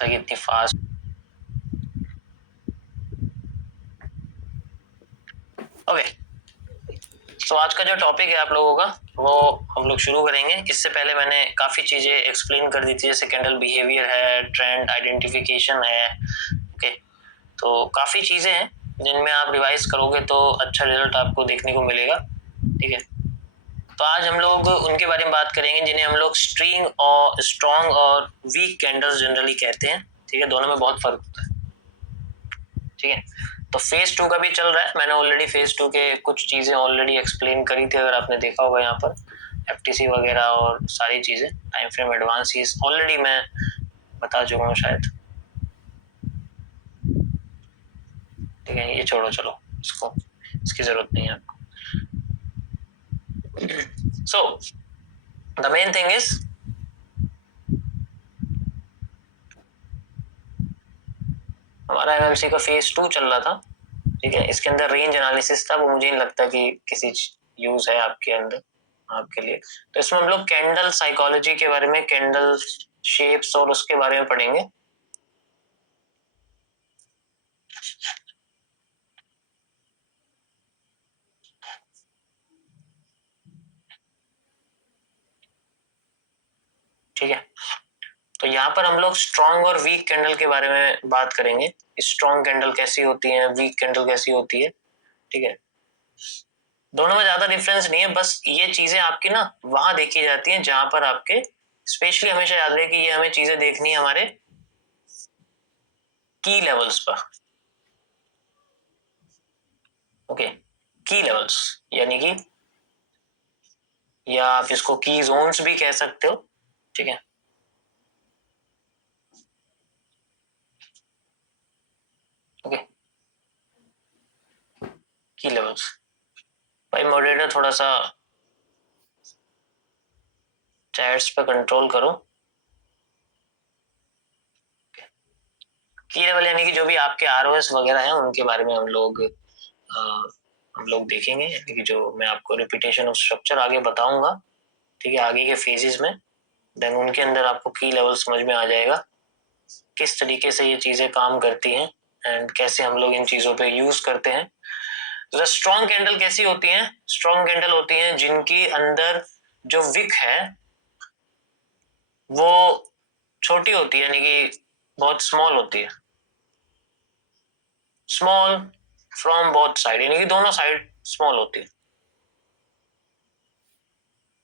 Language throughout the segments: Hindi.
तक इतनी फास्ट। ओके, तो आज का जो टॉपिक है आप लोगों का वो हम लोग शुरू करेंगे। इससे पहले मैंने काफी चीजें एक्सप्लेन कर दी थी, जैसे कैंडल बिहेवियर है, ट्रेंड आइडेंटिफिकेशन है। ओके, तो काफी चीजें हैं जिनमें आप रिवाइज करोगे तो अच्छा रिजल्ट आपको देखने को मिलेगा। ठीक है, तो आज हम लोग उनके बारे में बात करेंगे जिन्हें हम लोग स्ट्रॉन्ग और वीक कैंडल्स जनरली कहते हैं। ठीक है, दोनों में बहुत फर्क होता है। ठीक है, तो फेज 2 का भी चल रहा है। मैंने ऑलरेडी फेज 2 के कुछ चीजें ऑलरेडी एक्सप्लेन करी थी, अगर आपने देखा होगा यहाँ पर एफटीसी वगैरह और सारी चीजें, टाइम फ्रेम एडवांस ऑलरेडी मैं बता चुका हूँ शायद। ठीक है, ये छोड़ो, चलो इसको, इसकी जरूरत नहीं है आपको। So the main thing is, हमारा एमएमसी का फेज 2 चल रहा था। ठीक है, इसके अंदर रेंज एनालिसिस था, वो मुझे नहीं लगता कि किसी यूज है आपके अंदर, आपके लिए। तो इसमें हम लोग कैंडल साइकोलॉजी के बारे में, कैंडल शेप्स और उसके बारे में पढ़ेंगे। ठीक है, तो यहाँ पर हम लोग स्ट्रॉन्ग और वीक कैंडल के बारे में बात करेंगे। स्ट्रॉन्ग कैंडल कैसी होती है, वीक कैंडल कैसी होती है। ठीक है, दोनों में ज्यादा डिफरेंस नहीं है, बस ये चीजें आपकी ना वहां देखी जाती हैं जहां पर आपके, स्पेशली हमेशा याद रहे कि ये हमें चीजें देखनी है हमारे की लेवल्स पर। ओके, की लेवल्स यानी कि, या आप इसको की जोन्स भी कह सकते हो। ठीक है, ओके, की लेवल्स। भाई मॉडरेटर थोड़ा सा चैट्स पे कंट्रोल करो। की लेवल यानी कि जो भी आपके आरओएस वगैरह हैं उनके बारे में हम लोग देखेंगे, यानी कि जो मैं आपको रिपीटेशन ऑफ स्ट्रक्चर आगे बताऊंगा। ठीक है, आगे के फेजेस में, देन उनके अंदर आपको की लेवल समझ में आ जाएगा, किस तरीके से ये चीजें काम करती हैं एंड कैसे हम लोग इन चीजों पे यूज करते हैं। तो स्ट्रॉन्ग कैंडल कैसी होती हैं? स्ट्रॉन्ग कैंडल होती हैं जिनकी अंदर जो विक है वो छोटी होती है, यानी कि बहुत स्मॉल होती है। स्मॉल फ्रॉम बोथ साइड, यानी कि दोनों साइड स्मॉल होती है।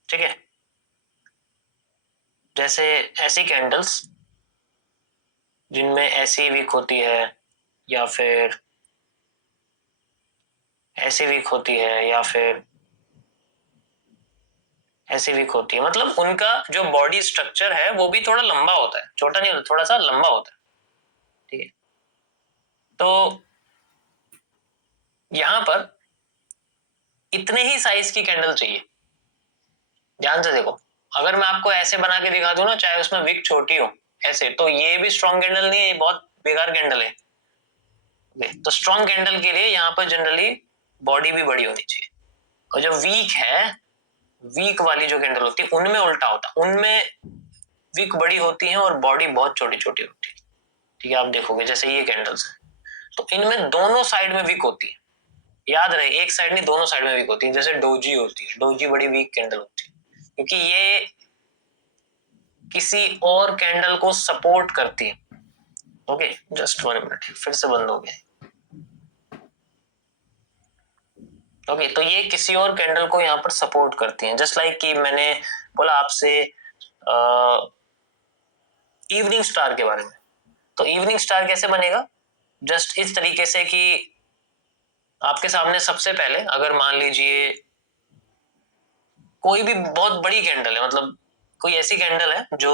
ठीक है, जैसे ऐसी कैंडल्स जिनमें ऐसी विक होती है, या फिर ऐसी विक होती है, या फिर ऐसी विक होती है, मतलब उनका जो बॉडी स्ट्रक्चर है वो भी थोड़ा लंबा होता है, छोटा नहीं होता, थोड़ा सा लंबा होता है। ठीक है, तो यहां पर इतने ही साइज की कैंडल चाहिए। ध्यान से देखो, अगर मैं आपको ऐसे बना के दिखा दूं ना, चाहे उसमें विक छोटी हो ऐसे, तो ये भी स्ट्रॉन्ग कैंडल नहीं है, ये बहुत बेकार कैंडल है। तो स्ट्रॉन्ग कैंडल के लिए यहाँ पर जनरली बॉडी भी बड़ी होनी चाहिए। और जो वीक है, वीक वाली जो कैंडल होती है उनमें उल्टा होता है, उनमें विक बड़ी होती है और बॉडी बहुत छोटी छोटी होती है। ठीक है, आप देखोगे जैसे ये कैंडल्स है, तो इनमें दोनों साइड में विक होती है। याद रहे, एक साइड नहीं, दोनों साइड में वीक होती है। जैसे डोजी होती है, डोजी बड़ी वीक कैंडल होती है, क्योंकि ये किसी और कैंडल को सपोर्ट करती है। ओके, जस्ट 1 मिनट, फिर से बंद हो गया। ओके, तो ये किसी और कैंडल को यहाँ पर सपोर्ट करती हैं, जस्ट लाइक कि मैंने बोला आपसे इवनिंग स्टार के बारे में। तो इवनिंग स्टार कैसे बनेगा? जस्ट इस तरीके से कि आपके सामने सबसे पहले अगर मान लीजिए कोई भी बहुत बड़ी कैंडल है, मतलब कोई ऐसी कैंडल है जो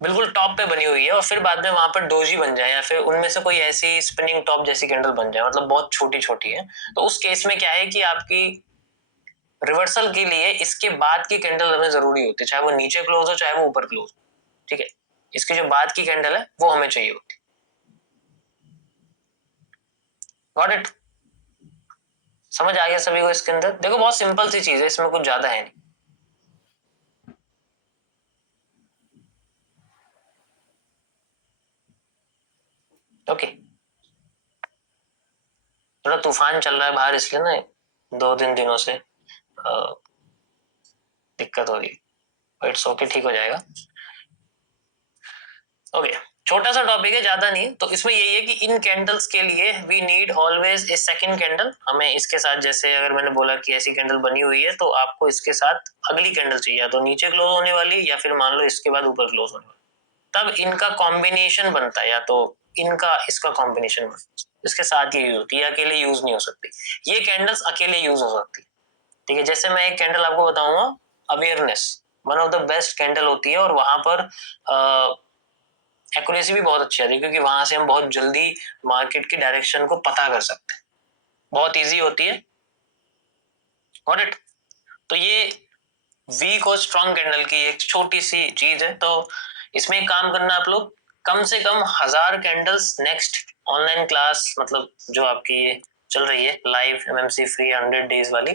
बिल्कुल टॉप पे बनी हुई है और फिर बाद में वहां पर डोजी बन जाए, या फिर उनमें से कोई ऐसी स्पिनिंग टॉप जैसी कैंडल बन जाए, मतलब बहुत छोटी छोटी है, तो उस केस में क्या है कि आपकी रिवर्सल के लिए इसके बाद की कैंडल हमें जरूरी होती है, चाहे वो नीचे क्लोज हो चाहे वो ऊपर क्लोज हो। ठीक है, इसकी जो बाद की कैंडल है वो हमें चाहिए होती है। Got it? समझ आ गया सभी को? इसके अंदर देखो बहुत सिंपल सी चीज है, इसमें कुछ ज्यादा है नहीं। ओके, थोड़ा तूफान चल रहा है बाहर, इसलिए ना 2-3 दिनों से दिक्कत हो रही है। इट्स ओके, ठीक हो जाएगा। ओके, छोटा सा टॉपिक है, ज्यादा नहीं। तो इसमें यही है कि इन कैंडल्स के लिए we need always a second candle. हमें इसके साथ, जैसे अगर मैंने बोला कि ऐसी कैंडल बनी हुई है, तो आपको इसके साथ अगली कैंडल चाहिए, या तो नीचे क्लोज होने वाली, या फिर मान लो इसके बाद ऊपर क्लोज होने वाली। तब इनका कॉम्बिनेशन बनता है, या तो इनका इसका कॉम्बिनेशन बनता है, इसके साथ ये यूज होती है, अकेले यूज नहीं हो सकती। ये कैंडल्स अकेले यूज हो सकती है, ठीक है। जैसे मैं एक कैंडल आपको बताऊंगा, awareness one of the best candle होती है, और वहां पर एक्यूरेसी भी बहुत अच्छी आती है, क्योंकि वहां से हम बहुत जल्दी मार्केट की डायरेक्शन को पता कर सकते हैं, बहुत इजी होती है। Got it? तो ये वीक और स्ट्रॉन्ग कैंडल की एक छोटी सी चीज है। तो इसमें एक काम करना आप लोग, कम से कम 1000 कैंडल्स नेक्स्ट ऑनलाइन क्लास, मतलब जो आपकी ये चल रही है लाइव एमएमसी फ्री 100 डेज वाली,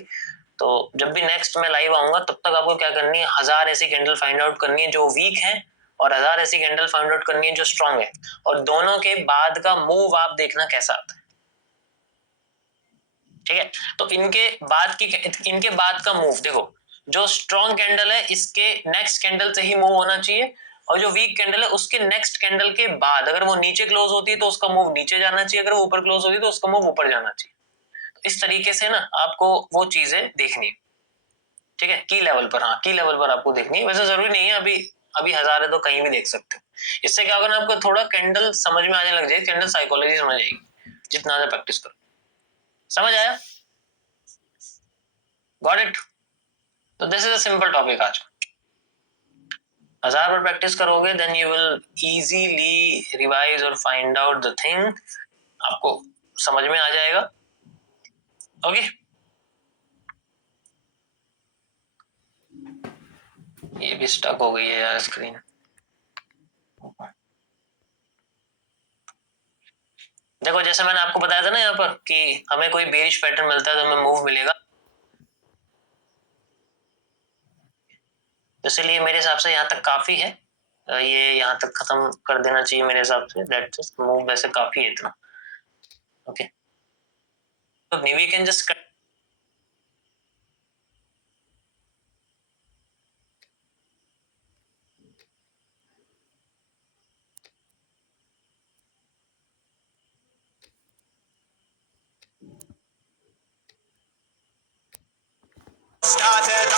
तो जब भी नेक्स्ट मैं लाइव आऊंगा तब तक आपको क्या करनी है, 1000 ऐसी कैंडल फाइंड आउट करनी है जो वीक है, और 1000 ऐसी कैंडल फाइंड आउट करनी है जो स्ट्रॉन्ग है, और दोनों के बाद का मूव आप देखना कैसा आता है, ठीक है। तो इनके बाद का मूव देखो, जो स्ट्रॉन्ग कैंडल है इसके नेक्स्ट कैंडल से ही मूव होना चाहिए, और जो वीक कैंडल है उसके नेक्स्ट कैंडल के बाद, अगर वो नीचे क्लोज होती है तो उसका मूव नीचे जाना चाहिए, अगर वो ऊपर क्लोज होती है तो उसका मूव ऊपर जाना चाहिए। तो इस तरीके से ना आपको वो चीजें देखनी है, ठीक है। की लेवल पर, हाँ, की लेवल पर आपको देखनी है। वैसे जरूरी नहीं है अभी अभी 1000 है तो कहीं भी देख सकते हो। इससे क्या होगा ना, आपको थोड़ा कैंडल समझ में आने लग जाएगी, कैंडल साइकोलॉजी समझ आएगी जितना ज्यादा प्रैक्टिस करो। समझ आया? Got it? तो this is a simple topic आज। 1000 बार प्रैक्टिस करोगे then you will easily revise और फाइंड आउट द थिंग, आपको समझ में आ जाएगा। ओके, ये भी स्टक हो गई है यार स्क्रीन। देखो, जैसे मैंने आपको बताया था ना यहाँ पर कि हमें कोई बेरिश पैटर्न मिलता है तो हमें मूव मिलेगा, इसलिए मेरे हिसाब से यहाँ तक काफी है। ये यहाँ तक खत्म कर देना चाहिए मेरे हिसाब से। दैट्स मूव वैसे काफी है इतना। ओके, तो वी कैन जस्ट started